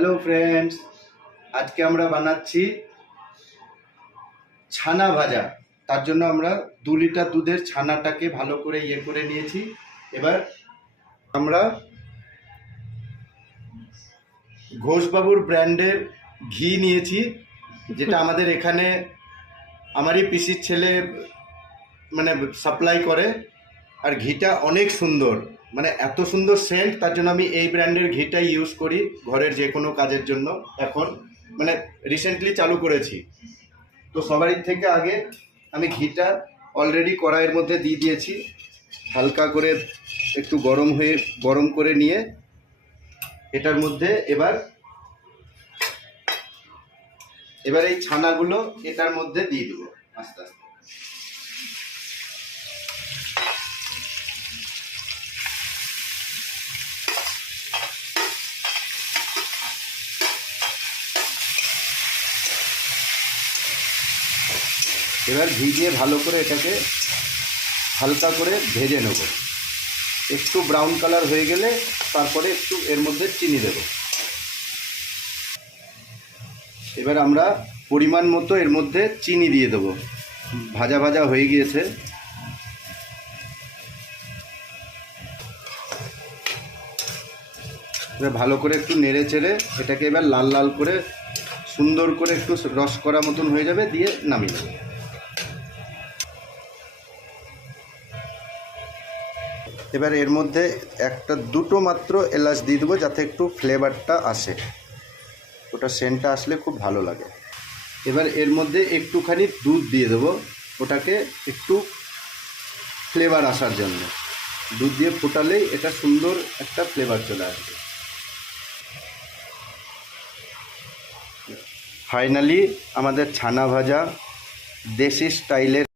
Hello friends, আজকে আমরা বানাচ্ছি ছানা ভাজা। তার জন্য আমরা 2 লিটার দুধের ছানাটাকে ভালো করে করে নিয়েছি। এবার আমরা ঘোষবাবুর ব্র্যান্ডের ঘি নিয়েছি, যেটা আমাদের এখানে আমারই পিসির ছেলে মানে সাপ্লাই করে। আর ঘিটা অনেক সুন্দর, মানে এত সুন্দর সেন্ট, তার জন্য আমি এই ব্র্যান্ডের ঘিটাই ইউজ করি ঘরের যে কোনো কাজের জন্য। এখন মানে রিসেন্টলি চালু করেছি। তো সবারই থেকে আগে আমি ঘিটা অলরেডি কড়াইয়ের মধ্যে দিয়ে দিয়েছি। হালকা করে একটু গরম করে নিয়ে এটার মধ্যে এবার এই ছানাগুলো এটার মধ্যে দিয়ে দেবো আস্তে আস্তে। এবার ঘি দিয়ে ভালো করে এটাকে হালকা করে ভেজে নেব। একটু ব্রাউন কালার হয়ে গেলে তারপরে একটু এর মধ্যে চিনি দেব। এবার আমরা পরিমাণ মতো এর মধ্যে চিনি দিয়ে দেব। ভাজা ভাজা হয়ে গিয়েছে। এবার ভালো করে একটু নেড়ে চেড়ে এটাকে এবার লাল লাল করে সুন্দর করে একটু রস করা মতন হয়ে যাবে, দিয়ে নামিয়ে দেব। এবার এর মধ্যে দুটো মাত্র এলাচ দিয়ে দেবো, যাতে একটু ফ্লেভারটা আসে, ওটা সেন্টটা আসলে খুব ভালো লাগে। এবার এর মধ্যে একটুখানি দুধ দিয়ে দেবো, ওটাকে একটু ফ্লেভার আসার জন্য। দুধ দিয়ে ফোটালেই এটা সুন্দর একটা ফ্লেভার চলে আসবে। ফাইনালি আমাদের ছানা ভাজা দেশি স্টাইলের